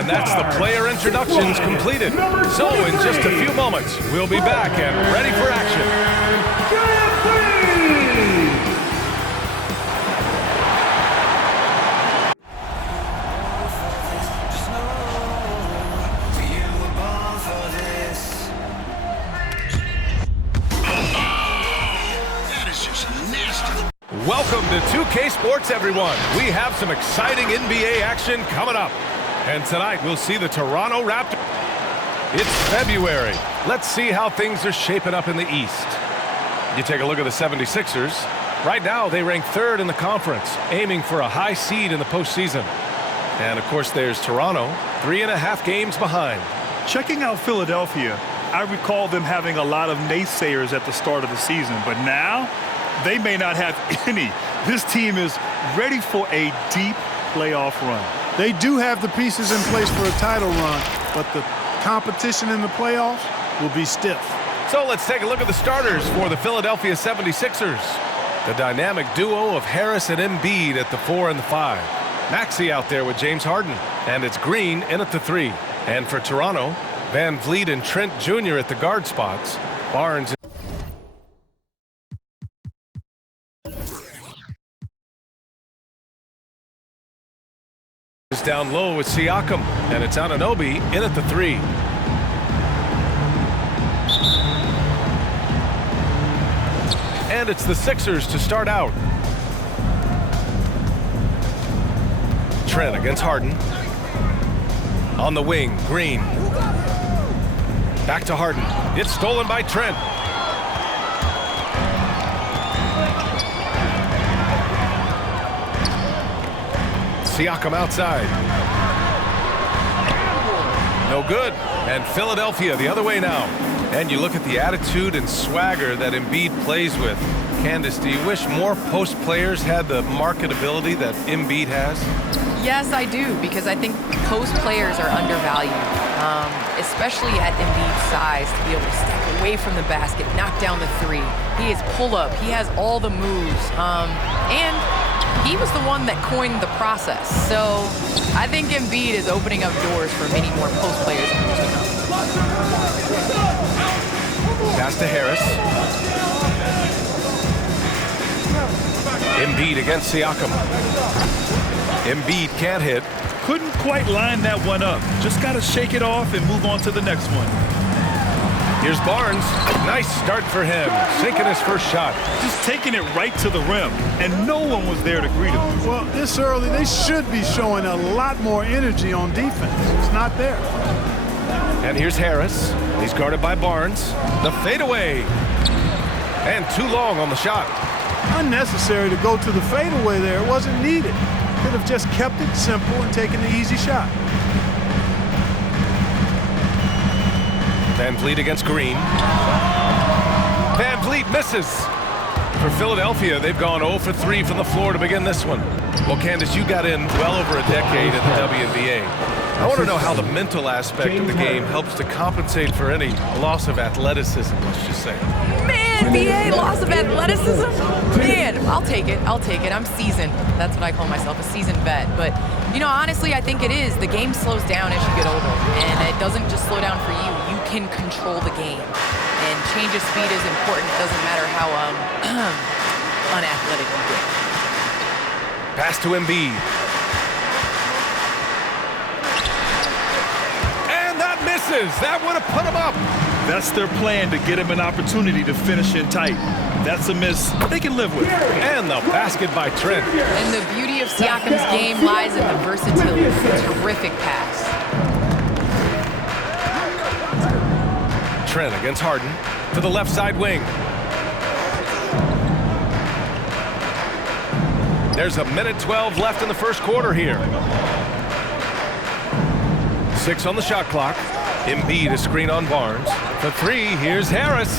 And that's the player introductions completed. So in just a few moments, we'll be back and ready for action. Welcome to 2K Sports, everyone. We have some exciting NBA action coming up. And tonight, we'll see the Toronto Raptors. It's February. Let's see how things are shaping up in the East. You take a look at the 76ers. Right now, they rank third in the conference, aiming for a high seed in the postseason. And, of course, there's Toronto, 3.5 games behind. Checking out Philadelphia, I recall them having a lot of naysayers at the start of the season, but now they may not have any. This team is ready for a deep playoff run. They do have the pieces in place for a title run, but the competition in the playoffs will be stiff. So let's take a look at the starters for the Philadelphia 76ers. The dynamic duo of Harris and Embiid at the 4 and the 5. Maxey out there with James Harden, and it's Green in at the 3. And for Toronto, Van Vliet and Trent Jr. at the guard spots. Barnes is down low with Siakam, and it's Anunoby in at the 3. And it's the Sixers to start out. Trent against Harden. On the wing, Green. Back to Harden. It's stolen by Trent. Siakam outside. No good. And Philadelphia the other way now. And you look at the attitude and swagger that Embiid plays with. Candace, do you wish more post players had the marketability that Embiid has? Yes, I do, because I think post players are undervalued, especially at Embiid's size, to be able to step away from the basket, knock down the 3. He is pull-up. He has all the moves. And he was the one that coined the process. So I think Embiid is opening up doors for many more post players in years to come. Pass to Harris. Embiid against Siakam. Embiid can't hit. Couldn't quite line that one up. Just got to shake it off and move on to the next one. Here's Barnes. Nice start for him. Sinking his first shot. Just taking it right to the rim, and no one was there to greet him. Well, this early, they should be showing a lot more energy on defense. It's not there. And here's Harris. He's guarded by Barnes. The fadeaway. And too long on the shot. Unnecessary to go to the fadeaway there. It wasn't needed. Could have just kept it simple and taken the easy shot. Van Vliet against Green. Van Vliet misses. For Philadelphia, they've gone 0 for 3 from the floor to begin this one. Well, Candace, you got in well over a decade in the WNBA. I want to know how the mental aspect of the game helps to compensate for any loss of athleticism, let's just say. Man, BA, loss of athleticism? Man, I'll take it. I'll take it. I'm seasoned. That's what I call myself, a seasoned vet. But, you know, honestly, I think it is. The game slows down as you get older. And it doesn't just slow down for you. You can control the game. And change of speed is important. It doesn't matter how unathletic you get. Pass to Embiid. That would have put him up. That's their plan, to get him an opportunity to finish in tight. That's a miss they can live with. And the basket by Trent. And the beauty of Siakam's game lies in the versatility. Terrific pass. Trent against Harden to the left side wing. There's a minute 12 left in the first quarter here. 6 on the shot clock. Embiid, a screen on Barnes. For 3, here's Harris.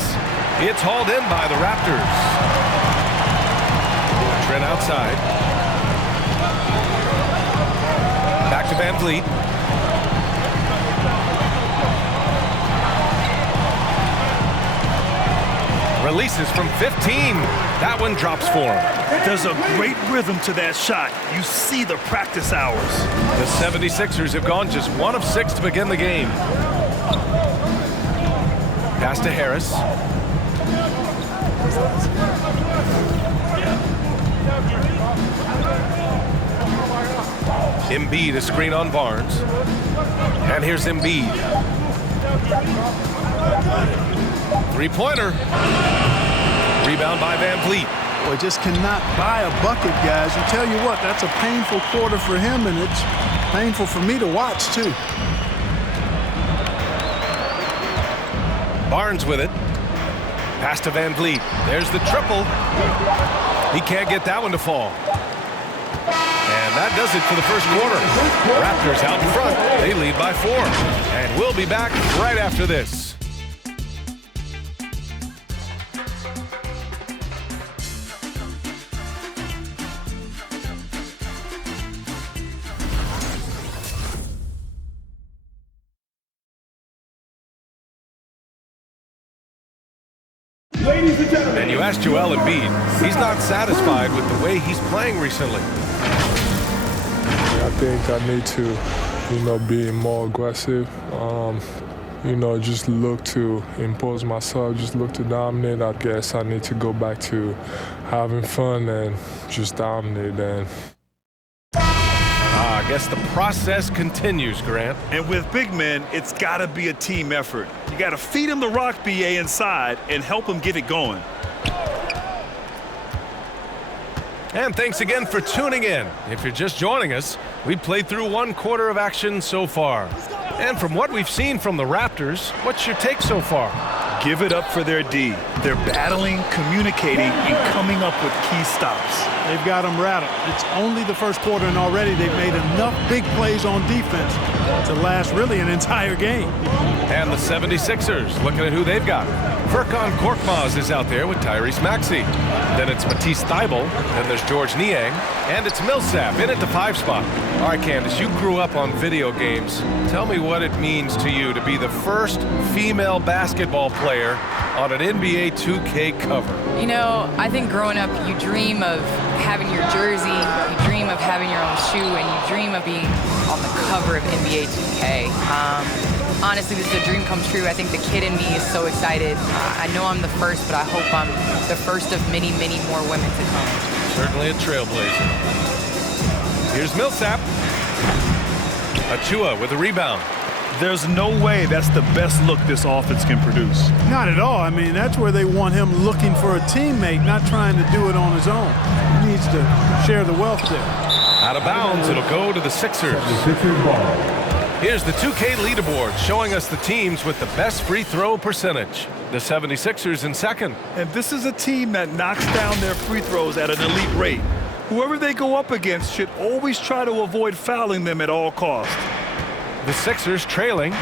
It's hauled in by the Raptors. Trent outside. Back to Van Vliet. Releases from 15. That one drops for him. There's a great rhythm to that shot. You see the practice hours. The 76ers have gone just 1 of 6 to begin the game. Pass to Harris. Embiid, a screen on Barnes. And here's Embiid. Three-pointer. Rebound by Van Vliet. Boy, just cannot buy a bucket, guys. You tell you what, that's a painful quarter for him, and it's painful for me to watch, too. Barnes with it. Pass to Van Vliet. There's the triple. He can't get that one to fall. And that does it for the first quarter. Raptors out in front. They lead by 4. And we'll be back right after this. And you asked Joel Embiid. He's not satisfied with the way he's playing recently. I think I need to, be more aggressive. Just look to impose myself, just look to dominate. I guess I need to go back to having fun and just dominate. And I guess the process continues, Grant. And with big men, it's got to be a team effort. You got to feed him the rock, BA, inside and help him get it going. And thanks again for tuning in. If you're just joining us, we've played through 1 quarter of action so far. And from what we've seen from the Raptors, what's your take so far? Give it up for their D. They're battling, communicating, and coming up with key stops. They've got them rattled. It's only the first quarter, and already they've made enough big plays on defense to last really an entire game. And the 76ers, looking at who they've got. Furkan Korkmaz is out there with Tyrese Maxey. Then it's Matisse Thybulle. Then there's George Niang. And it's Millsap in at the 5 spot. All right, Candace, you grew up on video games. Tell me what it means to you to be the first female basketball player on an NBA 2K cover. I think growing up, you dream of having your jersey, you dream of having your own shoe, and you dream of being on the cover of NBA 2K. Honestly, this is a dream come true. I think the kid in me is so excited. I know I'm the first, but I hope I'm the first of many, many more women to come. Certainly a trailblazer. Here's Millsap. Achua with a rebound. There's no way that's the best look this offense can produce. Not at all. I mean, that's where they want him looking for a teammate, not trying to do it on his own. He needs to share the wealth there. Out of bounds, it'll go to the Sixers. Here's the 2K leaderboard showing us the teams with the best free throw percentage. The 76ers in second. And this is a team that knocks down their free throws at an elite rate. Whoever they go up against should always try to avoid fouling them at all costs. The Sixers trailing,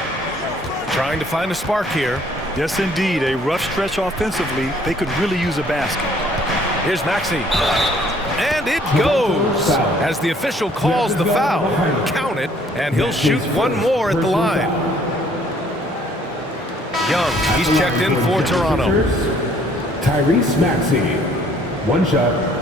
trying to find a spark here. Yes, indeed. A rough stretch offensively. They could really use a basket. Here's Maxey. And it goes as the official calls the foul. Count it, and he'll shoot 1 more at the line. Young, he's checked in for Toronto. Tyrese Maxey, 1 shot.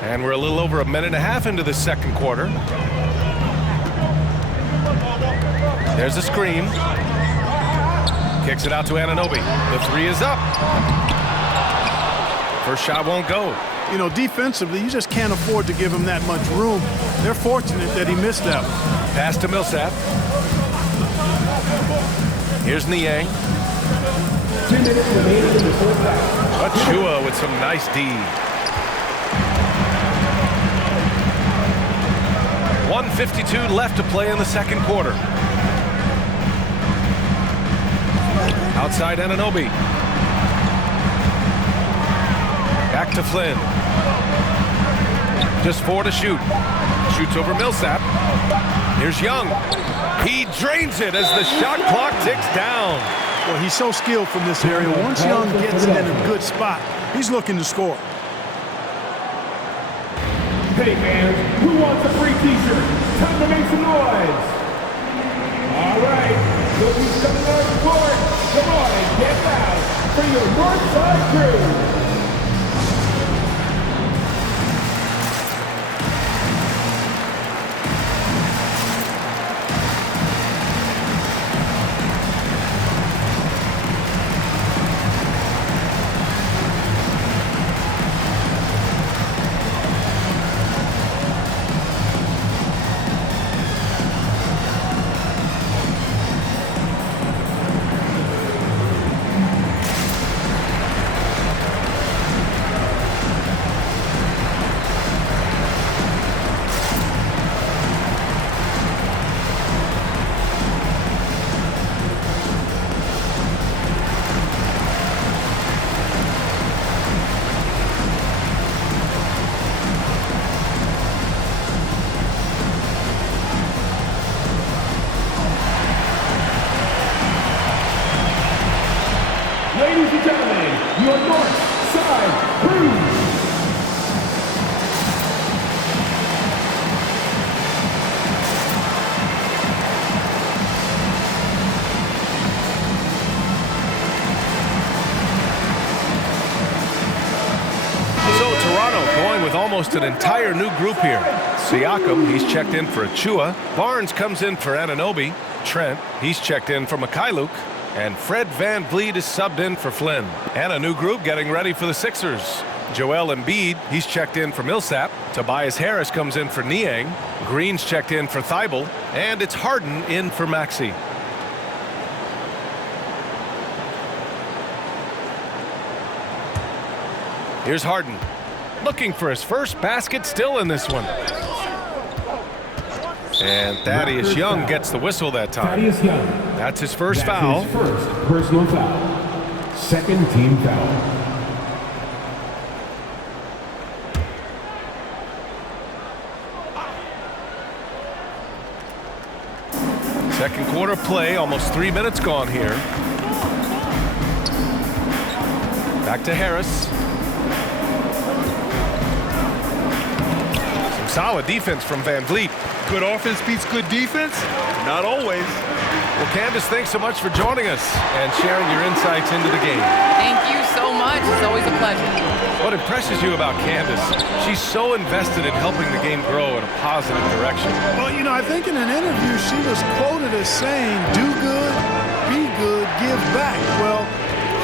And we're a little over 1.5 minutes into the second quarter. There's a screen. Kicks it out to Anunoby. The 3 is up. First shot won't go. Defensively, you just can't afford to give him that much room. They're fortunate that he missed that one. Pass to Millsap. Here's Niang. 2 minutes remaining in the fourth half. Achua with some nice D. 1:52 left to play in the second quarter. Outside Anunoby. Back to Flynn. Just 4 to shoot. Shoots over Millsap. Here's Young. He drains it as the shot clock ticks down. Well, he's so skilled from this area. Once Young gets it in a good spot, he's looking to score. Hey fans, who wants a free t-shirt? Time to make some noise. All right, so who's coming on board? Come on and get loud for your Northside crew. Ladies and gentlemen, your North Side Crew. So Toronto going with almost an entire new group here. Siakam, he's checked in for Achua. Barnes comes in for Anunoby. Trent, he's checked in for Mikhailuk. And Fred VanVleet is subbed in for Flynn. And a new group getting ready for the Sixers. Joel Embiid, he's checked in for Millsap. Tobias Harris comes in for Niang. Green's checked in for Thibault. And it's Harden in for Maxey. Here's Harden. Looking for his first basket, still in this one. And Thaddeus Young gets the whistle that time. Thaddeus Young. That's his first foul. His first personal foul. Second team foul. Second quarter play, almost 3 minutes gone here. Back to Harris. Some solid defense from VanVleet. Good offense beats good defense? Not always. Well, Candace, thanks so much for joining us and sharing your insights into the game. Thank you so much. It's always a pleasure. What impresses you about Candace? She's so invested in helping the game grow in a positive direction. Well, you know, I think in an interview she was quoted as saying, do good, be good, give back. Well,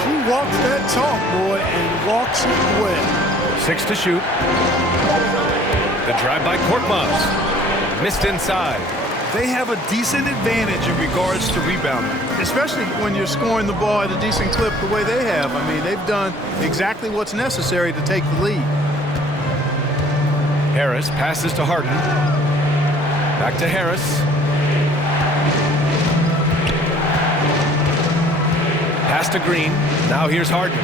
she walks that talk, boy, and walks it well. 6 to shoot. The drive by Korkmaz. Missed inside. They have a decent advantage in regards to rebounding. Especially when you're scoring the ball at a decent clip the way they have. I mean, they've done exactly what's necessary to take the lead. Harris passes to Harden. Back to Harris. Pass to Green. Now here's Harden.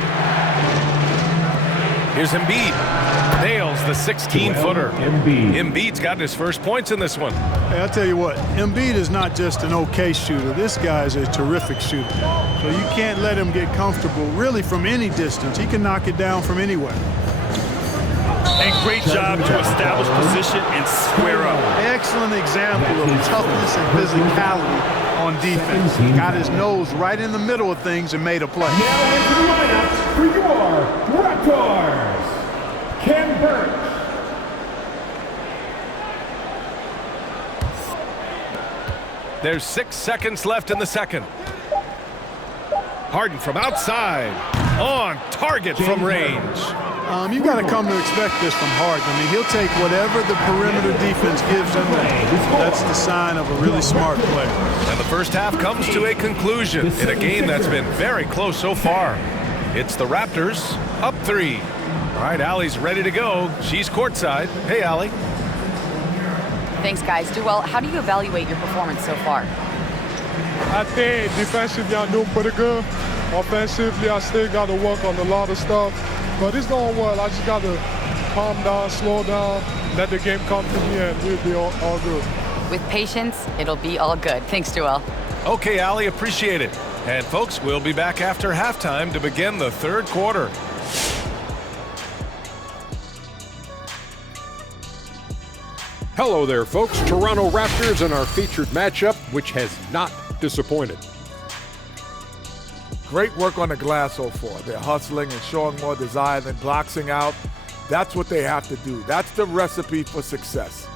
Here's Embiid. Nails the 16-footer. Embiid's gotten his first points in this one. Hey, I'll tell you what, Embiid is not just an okay shooter. This guy is a terrific shooter. So you can't let him get comfortable really from any distance. He can knock it down from anywhere. And great job to establish position and square up. Excellent example of toughness and physicality on defense. Got his nose right in the middle of things and made a play. Now into the lineup for your Raptors. Ken Burch. There's 6 seconds left in the second. Harden from outside. On target from range. You got to come to expect this from Harden. I mean, he'll take whatever the perimeter defense gives him. That's the sign of a really smart player. And the first half comes to a conclusion in a game that's been very close so far. It's the Raptors up 3. All right, Allie's ready to go. She's courtside. Hey, Allie. Thanks, guys. Duell, how do you evaluate your performance so far? I think defensively, y'all doing pretty good. Offensively, I still got to work on a lot of stuff, but it's going well. I just got to calm down, slow down, let the game come to me, and we'll be all good. With patience, it'll be all good. Thanks, Joel. Okay, Allie, appreciate it. And folks, we'll be back after halftime to begin the third quarter. Hello there, folks. Toronto Raptors in our featured matchup, which has not disappointed. Great work on the glass so far. They're hustling and showing more desire than boxing out. That's what they have to do. That's the recipe for success.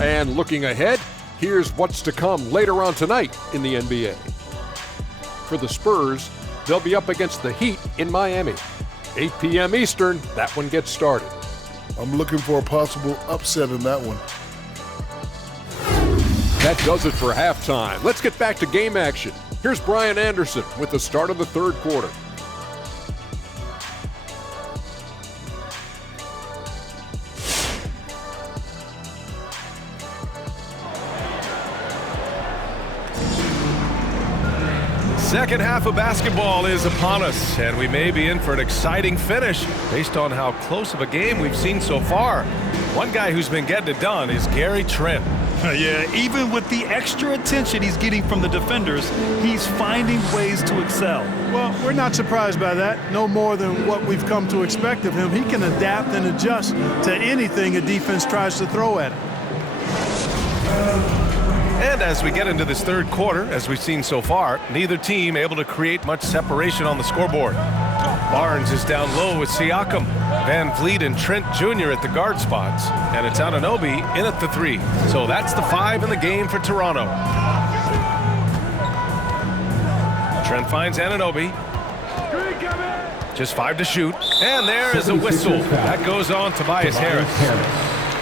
And looking ahead, here's what's to come later on tonight in the NBA. For the Spurs, they'll be up against the Heat in Miami. 8 p.m. Eastern, that one gets started. I'm looking for a possible upset in that one. That does it for halftime. Let's get back to game action. Here's Brian Anderson with the start of the third quarter. Second half of basketball is upon us, and we may be in for an exciting finish based on how close of a game we've seen so far. One guy who's been getting it done is Gary Trent. Yeah, even with the extra attention he's getting from the defenders, he's finding ways to excel. Well, we're not surprised by that. No more than what we've come to expect of him. He can adapt and adjust to anything a defense tries to throw at him. And as we get into this third quarter, as we've seen so far, neither team able to create much separation on the scoreboard. Barnes is down low with Siakam. Van Vliet and Trent Jr. at the guard spots. And it's Anunoby in at the 3. So that's the 5 in the game for Toronto. Trent finds Anunoby. Just 5 to shoot. And there is a whistle. That goes on Tobias Harris.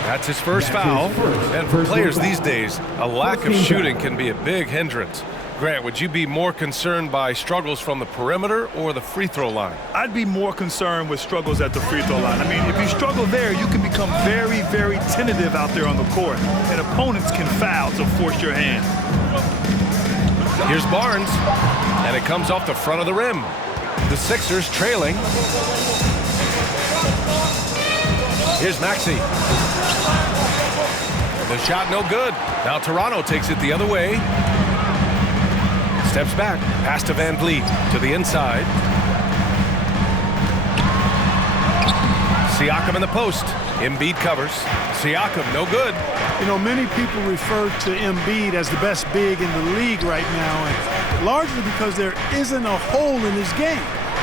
That's his first foul. And for players these days, a lack of shooting can be a big hindrance. Grant, would you be more concerned by struggles from the perimeter or the free throw line? I'd be more concerned with struggles at the free throw line. I mean, if you struggle there, you can become very, very tentative out there on the court, and opponents can foul to force your hand. Here's Barnes, and it comes off the front of the rim. The Sixers trailing. Here's Maxey. The shot no good. Now Toronto takes it the other way. Steps back, pass to Van Vliet, to the inside. Siakam in the post. Embiid covers. Siakam, no good. You know, many people refer to Embiid as the best big in the league right now, and largely because there isn't a hole in his game.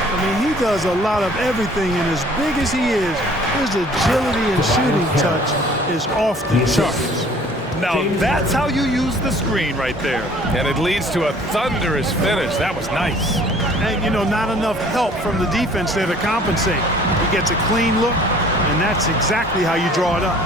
I mean, he does a lot of everything, and as big as he is, his agility and shooting touch is off the charts. Now, that's how you use the screen right there. And it leads to a thunderous finish. That was nice. And, you know, not enough help from the defense there to compensate. He gets a clean look, and that's exactly how you draw it up.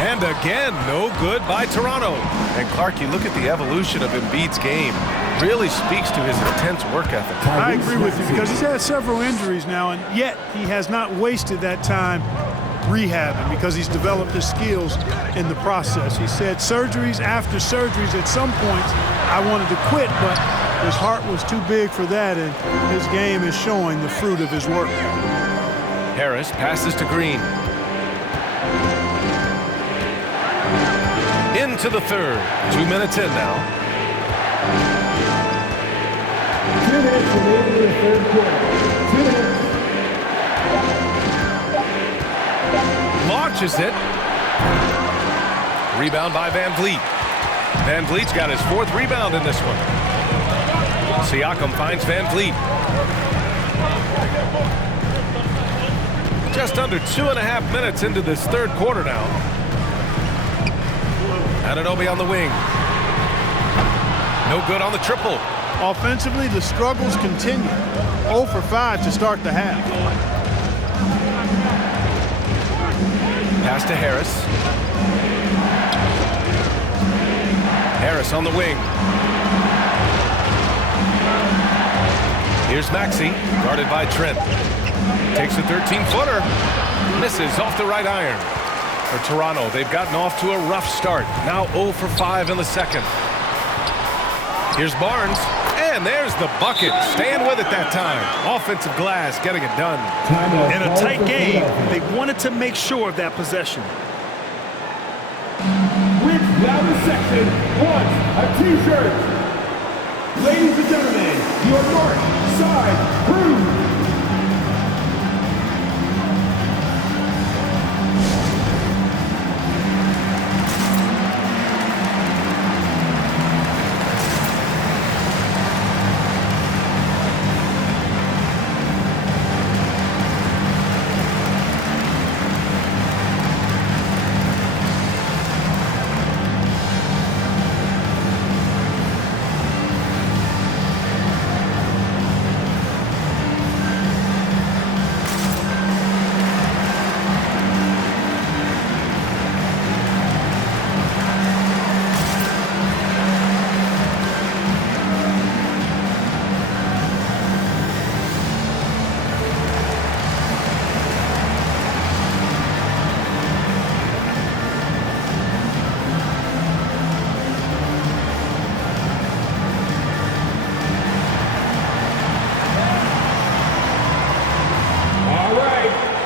And again, no good by Toronto. And Clark, you look at the evolution of Embiid's game. Really speaks to his intense work ethic. I agree with you because he's had several injuries now, and yet he has not wasted that time rehabbing because he's developed his skills in the process. He said surgeries after surgeries, at some points I wanted to quit, but his heart was too big for that, and his game is showing the fruit of his work. Harris passes to Green. Into the third. 2 minutes in now. 2 minutes remaining in the third quarter. 2 minutes. Launches it. Rebound by Van Vliet. Van Vliet's got his 4th rebound in this one. Siakam finds Van Vliet. Just under 2.5 minutes into this third quarter now. Anunoby on the wing. No good on the triple. Offensively, the struggles continue. 0 for 5 to start the half. Pass to Harris. Harris on the wing. Here's Maxey, guarded by Trent. Takes a 13-footer. Misses off the right iron. For Toronto, they've gotten off to a rough start. Now 0 for 5 in the second. Here's Barnes, and there's the bucket. Staying with it that time. Offensive glass getting it done. In a tight game, they wanted to make sure of that possession. Which louder section wants a t-shirt? Ladies and gentlemen, your North Side Crew.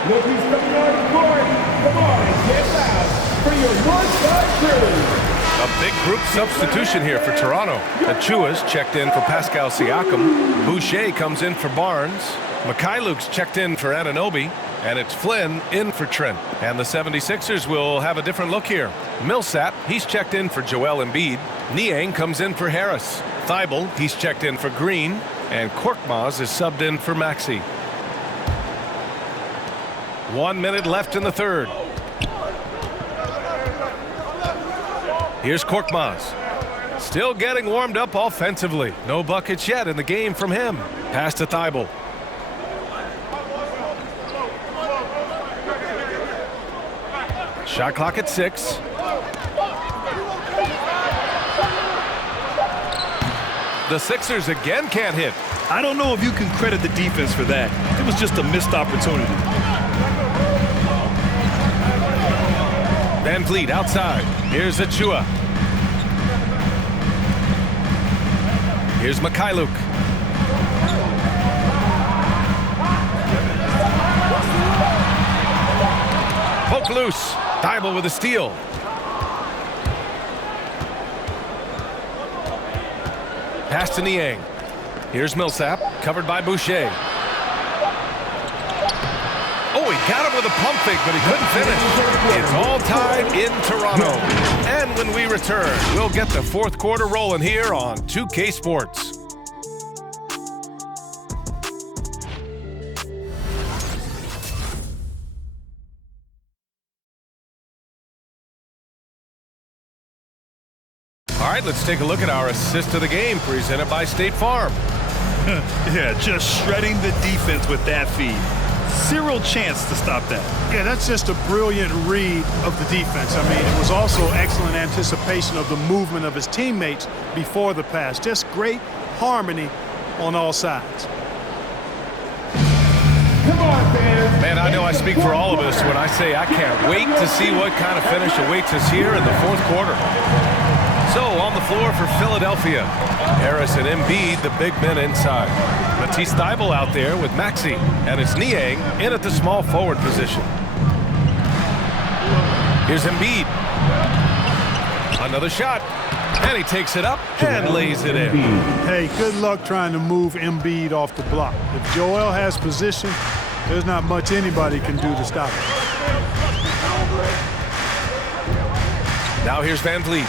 Look who's coming on the court. Come on and get loud for your North Side Crew. A big group substitution here for Toronto. Achua's checked in for Pascal Siakam. Boucher comes in for Barnes. Mikhailuk's checked in for Anunoby. And it's Flynn in for Trent. And the 76ers will have a different look here. Millsap, he's checked in for Joel Embiid. Niang comes in for Harris. Thibault, he's checked in for Green. And Korkmaz is subbed in for Maxey. 1 minute left in the third. Here's Korkmaz. Still getting warmed up offensively. No buckets yet in the game from him. Pass to Thibault. Shot clock at 6. The Sixers again can't hit. I don't know if you can credit the defense for that. It was just a missed opportunity. Van Vliet outside. Here's Achua. Here's Mikhailuk. Poke loose. Thibault with a steal. Pass to Niang. Here's Millsap, covered by Boucher. Oh, he got him with a pump fake, but he couldn't finish. It's all tied in Toronto. And when we return, we'll get the fourth quarter rolling here on 2K Sports. All right, let's take a look at our assist of the game presented by State Farm. Yeah, just shredding the defense with that feed. Zero chance to stop that. Yeah, that's just a brilliant read of the defense. I mean, it was also excellent anticipation of the movement of his teammates before the pass. Just great harmony on all sides. Come on, fans. Man, I know I speak for all of us when I say I can't wait to see what kind of finish awaits us here in the fourth quarter. So, on the floor for Philadelphia, Harris and Embiid, the big men inside. Matisse Thybulle out there with Maxey, and it's Niang in at the small forward position. Here's Embiid. Another shot, and he takes it up and lays it in. Hey, good luck trying to move Embiid off the block. If Joel has position, there's not much anybody can do to stop him. Now here's Van Vliet.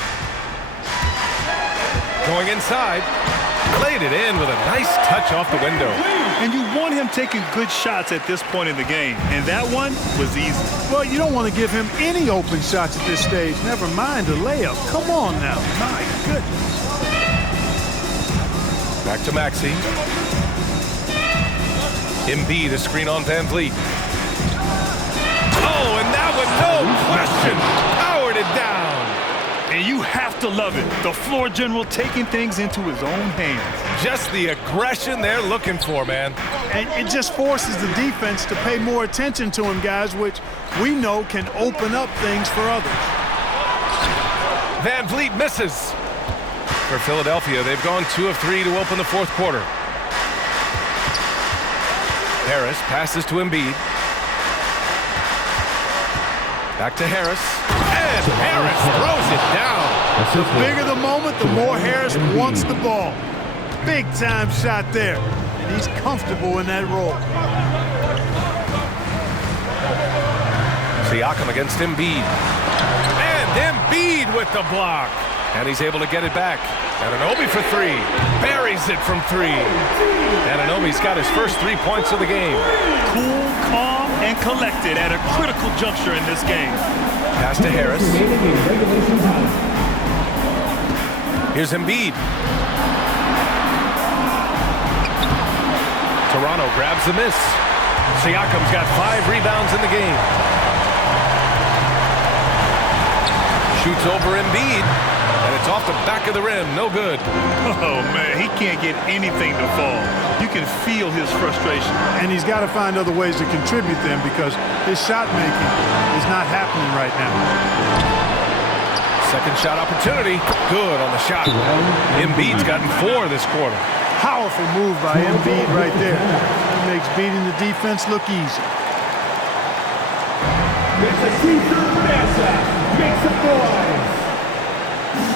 Going inside, laid it in with a nice touch off the window. And you want him taking good shots at this point in the game, and that one was easy. Well, you don't want to give him any open shots at this stage, never mind a layup. Come on now, my goodness. Back to Maxey. Embiid, a screen on Van Vliet. Oh, and that one, no question, powered it down. And you have to love it. The floor general taking things into his own hands. Just the aggression they're looking for, man. And it just forces the defense to pay more attention to him, guys, which we know can open up things for others. Van Vliet misses. for Philadelphia. They've gone 2 of 3 to open the fourth quarter. Harris passes to Embiid. Back to Harris. And Harris throws it down. The bigger the moment, the more Harris wants the ball. Big time shot there. And he's comfortable in that role. Siakam against Embiid. And Embiid with the block. And he's able to get it back. Anunoby for 3. Buries it from 3. Anunoby's got his first 3 points of the game. Cool, calm, and collected at a critical juncture in this game. Pass to Harris. Here's Embiid. Toronto grabs the miss. Siakam's got 5 rebounds in the game. Shoots over Embiid, and it's off the back of the rim. No good. Oh, man, he can't get anything to fall. You can feel his frustration. And he's got to find other ways to contribute them because his shot making is not happening right now. Second shot opportunity. Good on the shot. Embiid's gotten 4 this quarter. Powerful move by Embiid right there. He makes beating the defense look easy. It's a t-shirt mess-up. Make some noise.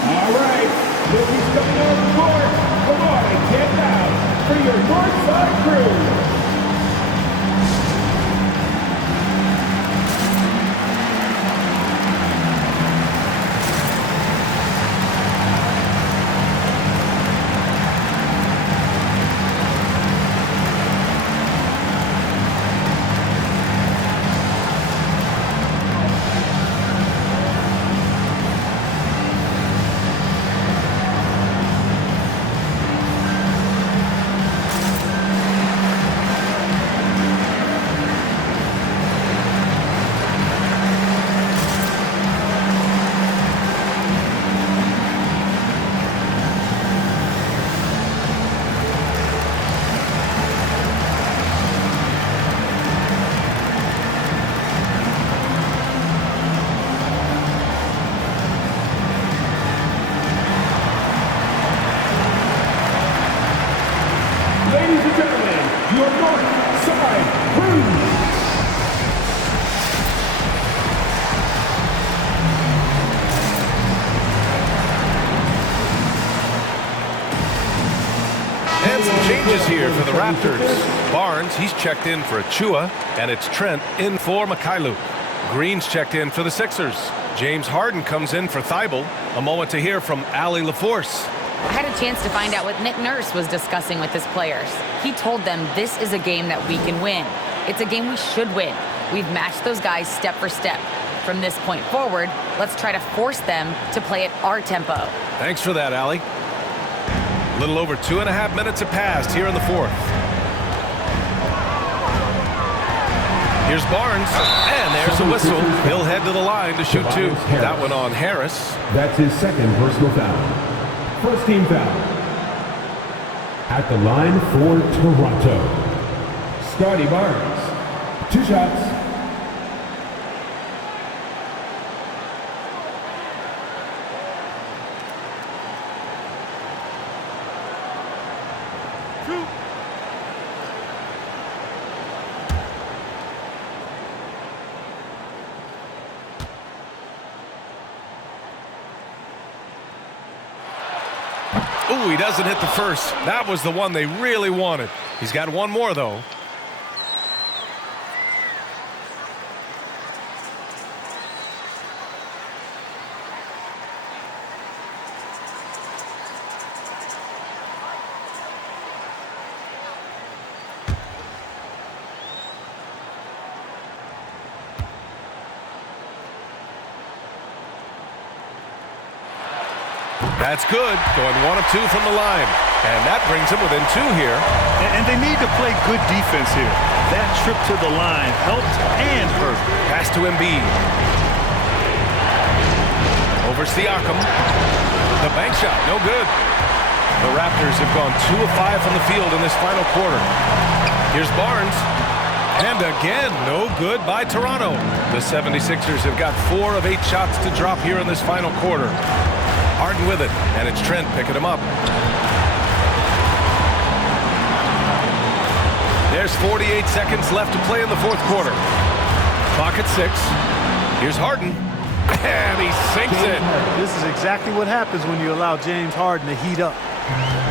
All right, Louis coming on the court. Come on and get out for your Northside crew. Changes here for the Raptors. Barnes, he's checked in for Achua, and it's Trent in for Mikhailuk. Green's checked in for the Sixers. James Harden comes in for Thibault. A moment to hear from Allie LaForce. I had a chance to find out what Nick Nurse was discussing with his players. He told them this is a game that we can win. It's a game we should win. We've matched those guys step for step. From this point forward, let's try to force them to play at our tempo. Thanks for that, Allie. A little over 2.5 minutes have passed here in the fourth. Here's Barnes, and there's a whistle. He'll head to the line to shoot 2. That one on Harris. That's his second personal foul. First team foul. At the line for Toronto, Scotty Barnes. 2 shots. Ooh, he doesn't hit the first. That was the one they really wanted. He's got one more, though. That's good. Going 1 of 2 from the line. And that brings him within 2 here. And they need to play good defense here. That trip to the line helped and hurt. Pass to Embiid. Over Siakam. The bank shot, no good. The Raptors have gone 2 of 5 from the field in this final quarter. Here's Barnes. And again, no good by Toronto. The 76ers have got 4 of 8 shots to drop here in this final quarter. Harden with it, and it's Trent picking him up. There's 48 seconds left to play in the fourth quarter. Clock at 6. Here's Harden, and he sinks it. This is exactly what happens when you allow James Harden to heat up.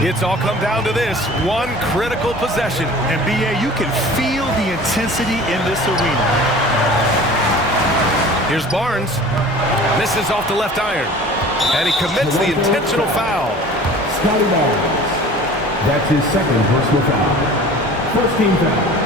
It's all come down to this one critical possession. And B.A., you can feel the intensity in this arena. Here's Barnes. Misses off the left iron. And he commits the intentional foul. Scotty Barnes. That's his second personal foul. First team foul.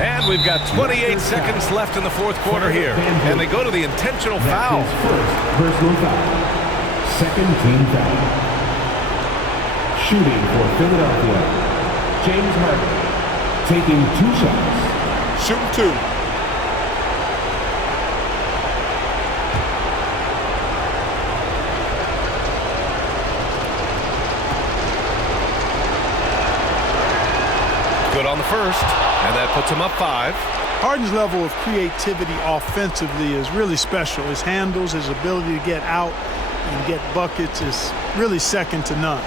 And we've got 28 seconds left in the fourth quarter here. And they go to the intentional foul. That's his first personal foul. Second team foul. Shooting for Philadelphia, James Harden. Taking 2 shots. Shooting 2. Good on the first, and that puts him up 5. Harden's level of creativity offensively is really special. His handles, his ability to get out and get buckets is really second to none.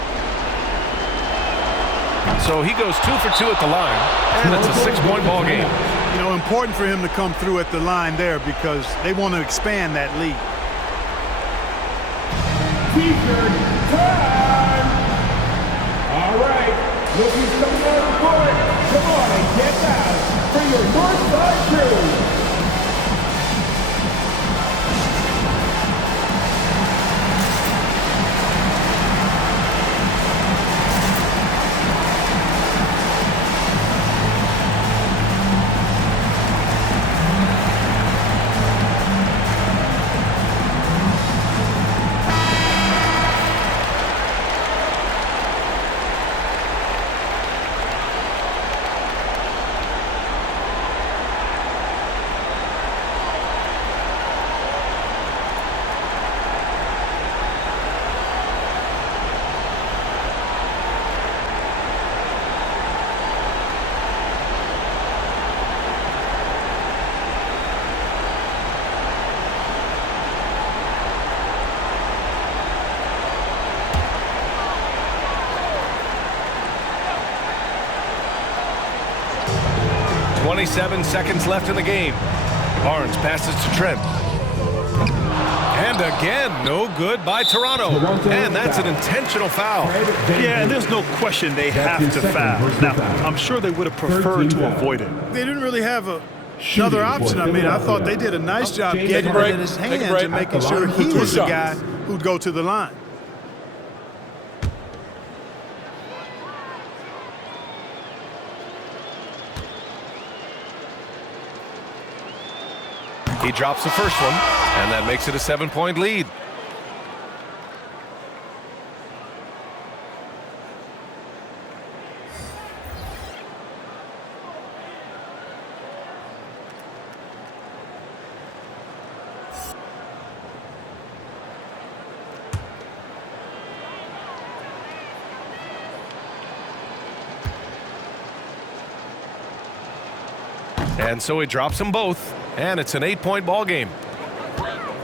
So he goes 2 for 2 at the line, and it's a 6-point ball game. You know, important for him to come through at the line there because they want to expand that lead. T-shirt time! All right, look who's coming out of the court. Come on and get down for your Northside crew. .27 seconds left in the game. Barnes passes to Trent. And again, no good by Toronto. And that's an intentional foul. Yeah, and there's no question they have to foul. Now, I'm sure they would have preferred to avoid it. They didn't really have another option. I mean, I thought they did a nice job getting it in his hands and making sure he was the guy who'd go to the line. He drops the first one, and that makes it a 7-point lead. And so he drops them both, and it's an 8-point ball game.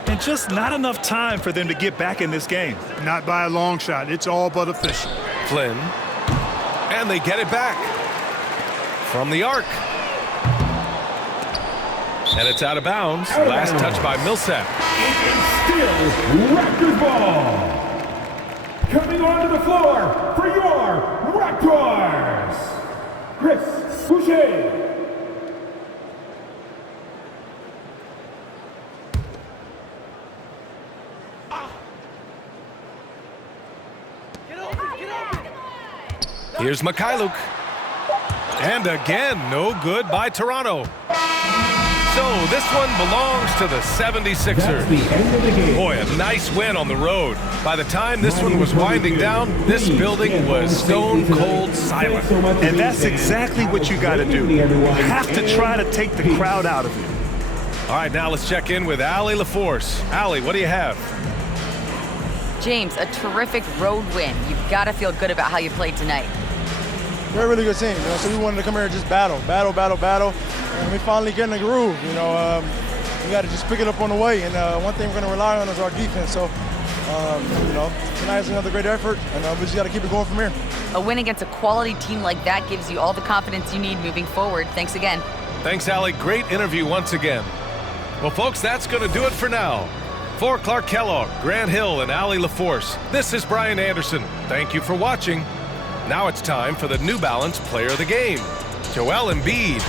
And just not enough time for them to get back in this game. Not by a long shot. It's all but official. Flynn, and they get it back from the arc. And it's out of bounds. Last touch by Millsap. It is still Raptors ball. Coming onto the floor for your Raptors, Chris Boucher. Here's Mikhailuk. And again, no good by Toronto. So this one belongs to the 76ers. That's the end of the game. Boy, a nice win on the road. By the time this one was winding down, this building was stone cold silent. And that's exactly what you got to do. You have to try to take the crowd out of it. All right, now let's check in with Allie LaForce. Allie, what do you have? James, a terrific road win. You've got to feel good about how you played tonight. They're a really good team, so we wanted to come here and just battle. And we finally get in the groove, we got to just pick it up on the way. And one thing we're going to rely on is our defense. So, tonight's another great effort, and we just got to keep it going from here. A win against a quality team like that gives you all the confidence you need moving forward. Thanks again. Thanks, Allie. Great interview once again. Well, folks, that's going to do it for now. For Clark Kellogg, Grant Hill, and Allie LaForce, this is Brian Anderson. Thank you for watching. Now it's time for the New Balance Player of the Game, Joel Embiid.